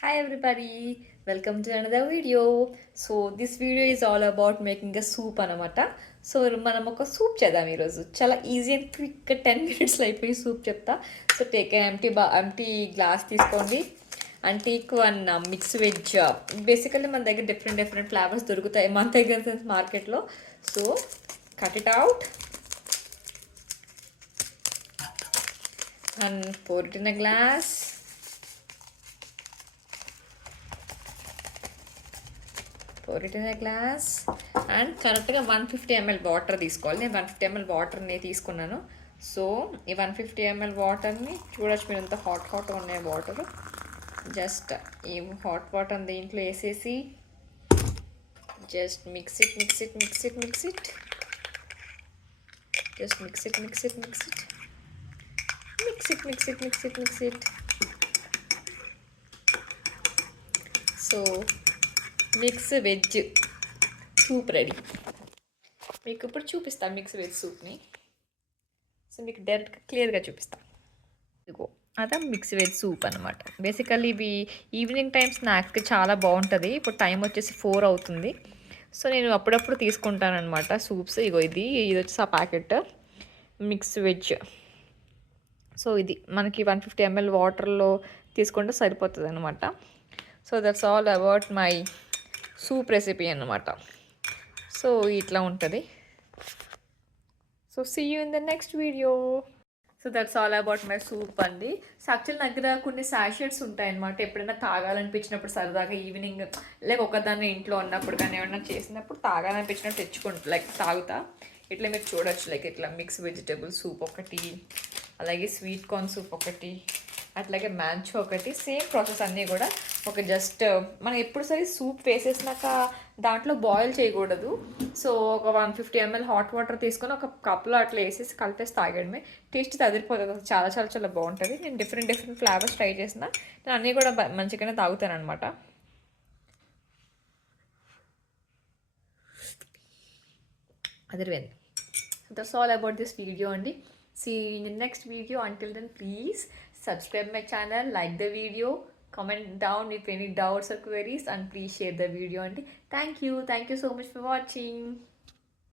Hi everybody, welcome to another video. So this video is all about making a soup అనమాట. So మనం ఒక soup చేద్దాం ఈరోజు. చాలా ఈజీ అండ్ క్విక్ 10 మినిట్స్లో అయిపోయి సూప్ చెప్తా. సో టేక్ ఎంటీ గ్లాస్ తీసుకోండి and take one mix veg. Basically మన దగ్గర డిఫరెంట్ ఫ్లేవర్స్ దొరుకుతాయి మన దగ్గర మార్కెట్లో. So cut it out and pour it in a glass. Pour it in a glass and కరెక్ట్గా 150 ml వాటర్ తీసుకోవాలి. నేను 150 ml వాటర్ని తీసుకున్నాను. సో ఈ 150 ml వాటర్ని చూడొచ్చు మీరు ఎంత హాట్గా ఉన్నాయి వాటర్. జస్ట్ ఈ హాట్ వాటర్ దీంట్లో వేసేసి just mix it just mix it so mix veg soup ready. మీకు ఇప్పుడు చూపిస్తాను మిక్స్ వెజ్ సూప్ని. సో మీకు డైరెక్ట్గా క్లియర్గా చూపిస్తాను. ఇదిగో అదే మిక్స్ వెజ్ సూప్ అనమాట. బేసికల్లీ ఇవి ఈవినింగ్ టైం స్నాక్స్కి చాలా బాగుంటుంది. ఇప్పుడు టైం వచ్చేసి 4 అవుతుంది. సో నేను అప్పుడప్పుడు తీసుకుంటాను అనమాట సూప్స్. ఇగో ఇది వచ్చేసి ఆ ప్యాకెట్ మిక్స్ వెజ్. సో ఇది మనకి 150 ml వాటర్లో తీసుకుంటే సరిపోతుంది అనమాట. So that's all about my soup recipe అన్నమాట. సో ఇట్లా ఉంటుంది. So see you in the next video. So that's all about my soup అండి. సో యాక్చువల్లీ నా దగ్గర కొన్ని సాషెట్స్ ఉంటాయి అన్నమాట. ఎప్పుడైనా తాగాలనిపించినప్పుడు సరదాగా ఈవినింగ్ లైక్ ఒకదాన్ని ఇంట్లో ఉన్నప్పుడు కానీ ఏమన్నా చేసినప్పుడు తాగాలనిపించినప్పుడు తెచ్చుకుంటా లైక్ తాగుతా. ఇట్లా మీరు చూడొచ్చు లైక్ ఇట్లా మిక్స్ వెజిటేబుల్ సూప్ ఒకటి, అలాగే స్వీట్ కార్న్ సూప్ ఒకటి, అట్లాగే మ్యాంచో ఒకటి. సేమ్ ప్రాసెస్ అన్నీ కూడా ఒక జస్ట్ మనం ఎప్పుడు సరే సూప్ వేసేసినాక దాంట్లో బాయిల్ చేయకూడదు. సో ఒక 150 ml హాట్ వాటర్ తీసుకొని ఒక కప్లో అట్లా వేసేసి కలిపేసి తాగడమే. టేస్ట్ తదిరిపోతుంది. చాలా చాలా చాలా బాగుంటుంది. నేను డిఫరెంట్ ఫ్లేవర్స్ ట్రై చేసిన. నేను అన్నీ కూడా మంచిగానే తాగుతాను అనమాట. అదిరిపోయింది. That's all about this video అండి. See you in the next video. Until then, please subscribe my channel, like the video, comment down if any doubts or queries, and please share the video. And thank you so much for watching.